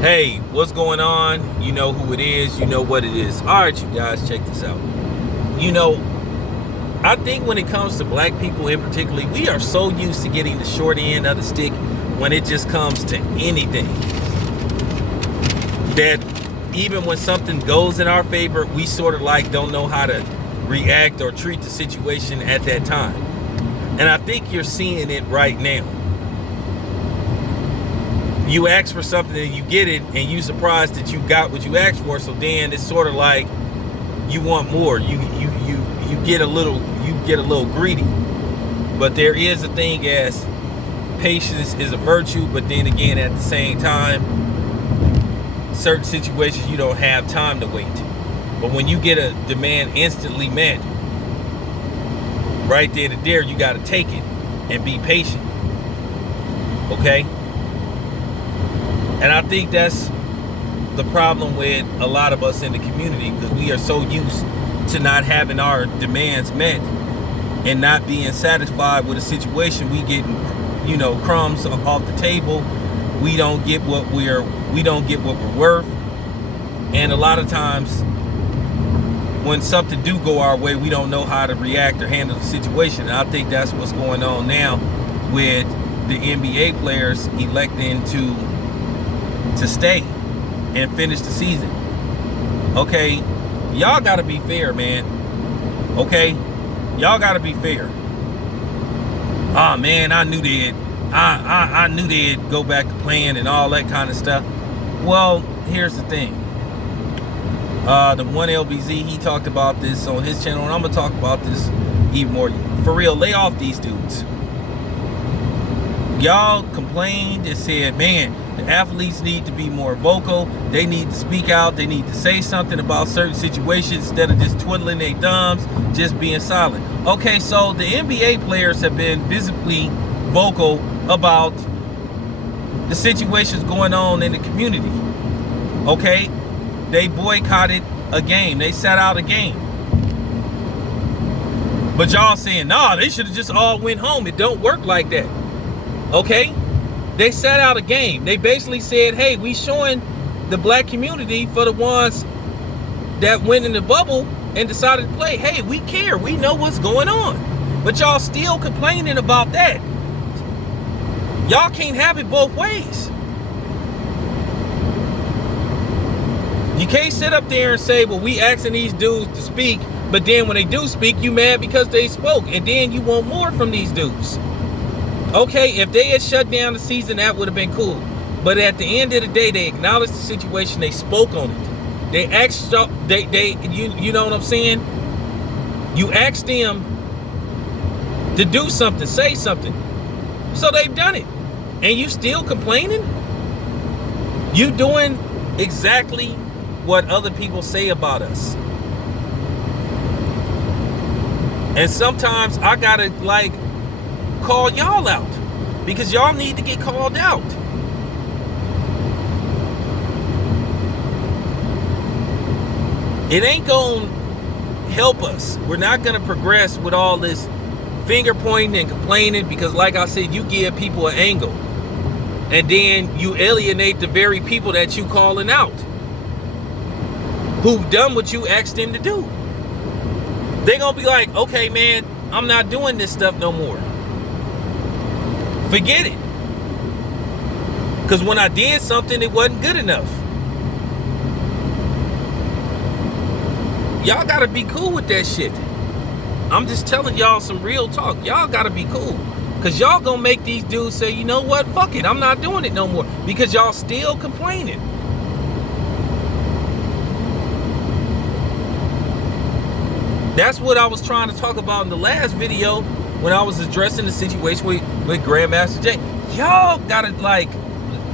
Hey, what's going on? You know who it is. You know what it is. All right, you guys, check this out. You know, I think when it comes to black people in particular, we are so used to getting the short end of the stick when it just comes to anything, that even when something goes in our favor, we sort of like don't know how to react or treat the situation at that time. And I think you're seeing it right now. You ask for something and you get it, and you surprised that you got what you asked for. So then it's sort of like you want more. You get a little greedy. But there is a thing as patience is a virtue, but then again at the same time, certain situations you don't have time to wait. But when you get a demand instantly met, right then and there, you got to take it and be patient. Okay? And I think that's the problem with a lot of us in the community, because we are so used to not having our demands met and not being satisfied with a situation. We get, crumbs off the table. We don't get what we're worth. And a lot of times when something do go our way, we don't know how to react or handle the situation. And I think that's what's going on now with the NBA players electing to stay and finish the season. Okay, y'all gotta be fair, man. Okay, y'all gotta be fair. Oh man, I knew they'd go back to playing and all that kind of stuff. Well, here's the thing. The one LBZ, he talked about this on his channel, and I'm gonna talk about this even more. For real, lay off these dudes. Y'all complained and said, man, the athletes need to be more vocal. They need to speak out. They need to say something about certain situations instead of just twiddling their thumbs, just being silent. Okay, so the NBA players have been visibly vocal about the situations going on in the community. Okay, they boycotted a game. They sat out a game. But y'all saying, nah, they should have just all went home. It don't work like that. Okay, they sat out a game. They basically said, hey, we showing the black community for the ones that went in the bubble and decided to play. Hey, we care. We know what's going on. But y'all still complaining about that. Y'all can't have it both ways. You can't sit up there and say, well, we asking these dudes to speak, but then when they do speak, you mad because they spoke, and then you want more from these dudes. Okay, if they had shut down the season, that would have been cool. But at the end of the day, they acknowledged the situation. They spoke on it. They asked, you know what I'm saying? You asked them to do something, say something. So they've done it. And you still complaining? You doing exactly what other people say about us. And sometimes I gotta call y'all out, because y'all need to get called out. It ain't gonna help us. We're not gonna progress with all this finger pointing and complaining, because like I said, you give people an angle and then you alienate the very people that you calling out, who've done what you asked them to do. They gonna be like, okay man, I'm not doing this stuff no more. Forget it. Because when I did something, it wasn't good enough. Y'all gotta be cool with that shit. I'm just telling y'all some real talk. Y'all gotta be cool. Because y'all gonna make these dudes say, you know what, fuck it, I'm not doing it no more. Because y'all still complaining. That's what I was trying to talk about in the last video when I was addressing the situation with Grandmaster Jay. Y'all gotta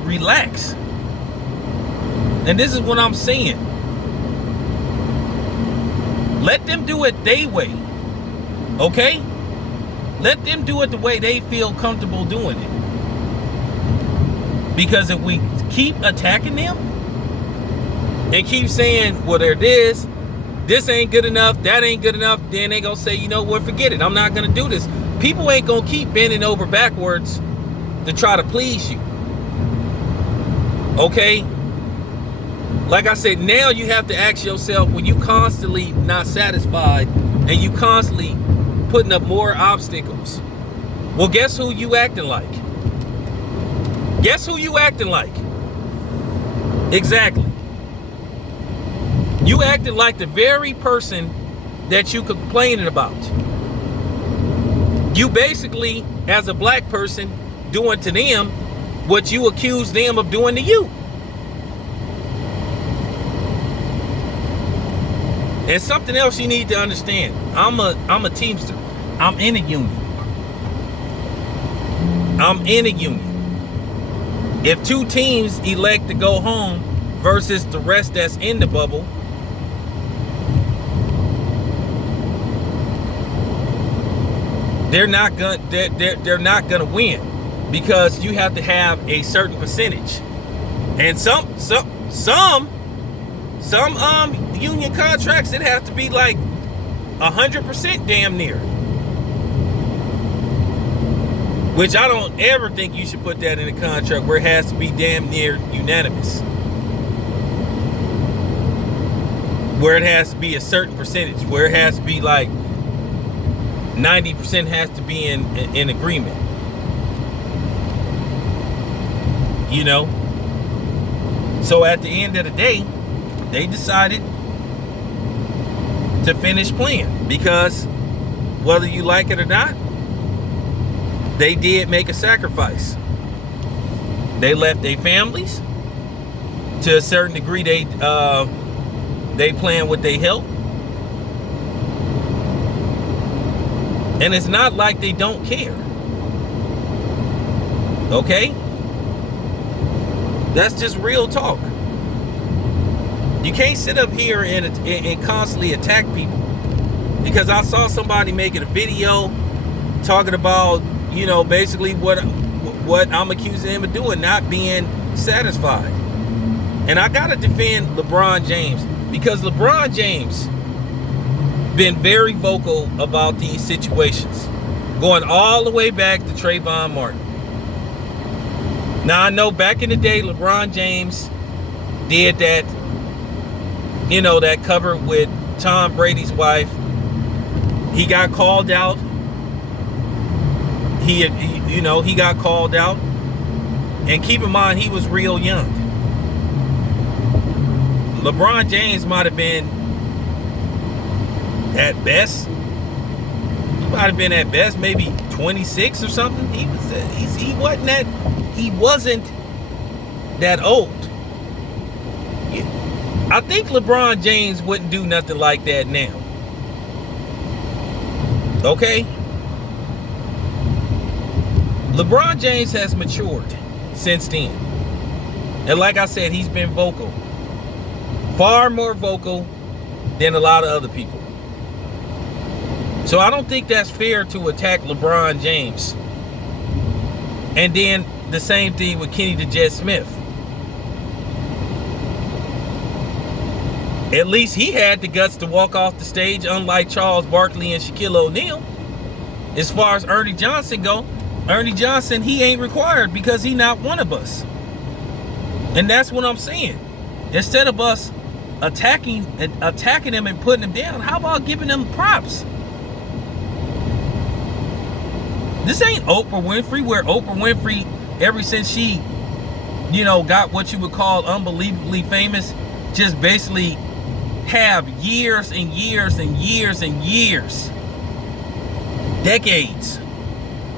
relax. And this is what I'm saying. Let them do it their way. Okay? Let them do it the way they feel comfortable doing it. Because if we keep attacking them and keep saying, well, they're this ain't good enough, that ain't good enough, then they gonna say, you know what, forget it, I'm not gonna do this. People ain't gonna keep bending over backwards to try to please you. Okay? Like I said, now you have to ask yourself, when you constantly not satisfied and you constantly putting up more obstacles, well, guess who you acting like? Guess who you acting like? Exactly. You acting like the very person that you complaining about. You basically, as a black person, doing to them what you accuse them of doing to you. And something else you need to understand. I'm a Teamster. I'm in a union. I'm in a union. If two teams elect to go home versus the rest that's in the bubble, they're not gonna win, because you have to have a certain percentage. And some union contracts, it have to be like 100% damn near. Which I don't ever think you should put that in a contract where it has to be damn near unanimous. Where it has to be a certain percentage, where it has to be like 90% has to be in agreement. You know? So at the end of the day, they decided to finish playing, because whether you like it or not, they did make a sacrifice. They left their families. To a certain degree, they playing with their health. And it's not like they don't care. Okay? That's just real talk. You can't sit up here and constantly attack people. Because I saw somebody making a video talking about, you know, basically what I'm accusing him of doing, not being satisfied. And I gotta defend LeBron James, because LeBron James been very vocal about these situations, going all the way back to Trayvon Martin. Now I know back in the day, LeBron James did that, you know, that cover with Tom Brady's wife. He got called out. He got called out. And keep in mind, he was real young. LeBron James might have been at best. He might have been at best maybe 26 or something. He wasn't that old. I think LeBron James wouldn't do nothing like that now. Okay? LeBron James has matured since then. And like I said, he's been vocal. Far more vocal than a lot of other people. So I don't think that's fair to attack LeBron James. And then the same thing with Kenny the Jet Smith. At least he had the guts to walk off the stage, unlike Charles Barkley and Shaquille O'Neal. As far as Ernie Johnson go, Ernie Johnson, he ain't required because he not one of us. And that's what I'm saying. Instead of us attacking him and putting him down, how about giving him props? This ain't Oprah Winfrey, where Oprah Winfrey, ever since she, got what you would call unbelievably famous, just basically have years and years and years and years, decades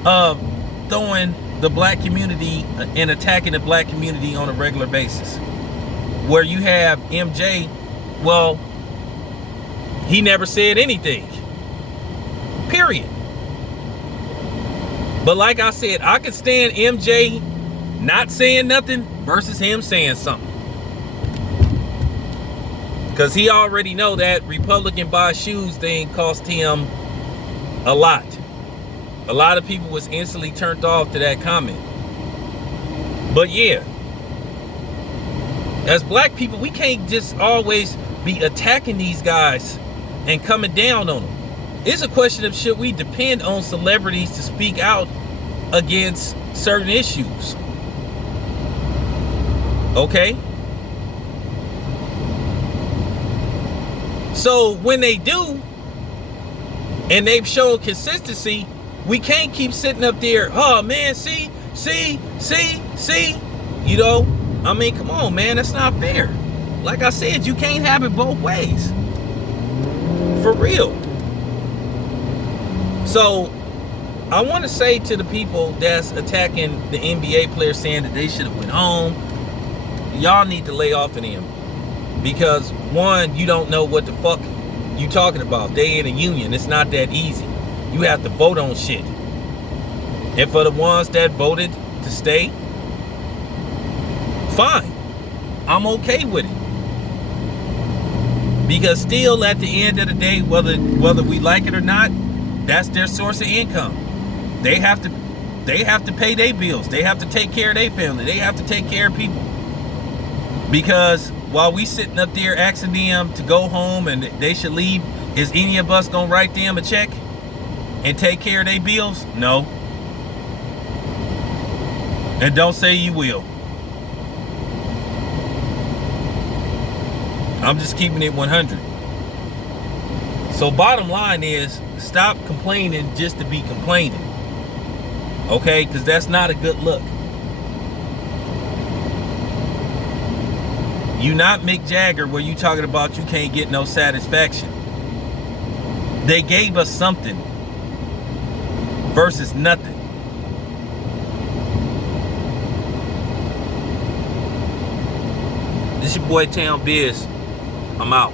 of throwing the black community and attacking the black community on a regular basis. Where you have MJ, well, he never said anything. Period. But like I said, I could stand MJ not saying nothing versus him saying something. Because he already know that Republican buy shoes thing cost him a lot. A lot of people was instantly turned off to that comment. But yeah, as black people, we can't just always be attacking these guys and coming down on them. It's a question of, should we depend on celebrities to speak out against certain issues? Okay? So when they do, and they've shown consistency, we can't keep sitting up there, oh man, see. You know, I mean, come on, man, that's not fair. Like I said, you can't have it both ways. For real. So I want to say to the people that's attacking the NBA players saying that they should have went home, y'all need to lay off of them. Because one, you don't know what the fuck you talking about. They in a union. It's not that easy. You have to vote on shit. And for the ones that voted to stay, fine. I'm okay with it. Because still at the end of the day, whether we like it or not, that's their source of income. They have to pay their bills. They have to take care of their family. They have to take care of people. Because while we sitting up there asking them to go home and they should leave, is any of us gonna write them a check and take care of their bills? No. And don't say you will. I'm just keeping it 100. So bottom line is, stop complaining just to be complaining. Okay? Because that's not a good look. You not Mick Jagger where you talking about you can't get no satisfaction. They gave us something versus nothing. This your boy Town Biz. I'm out.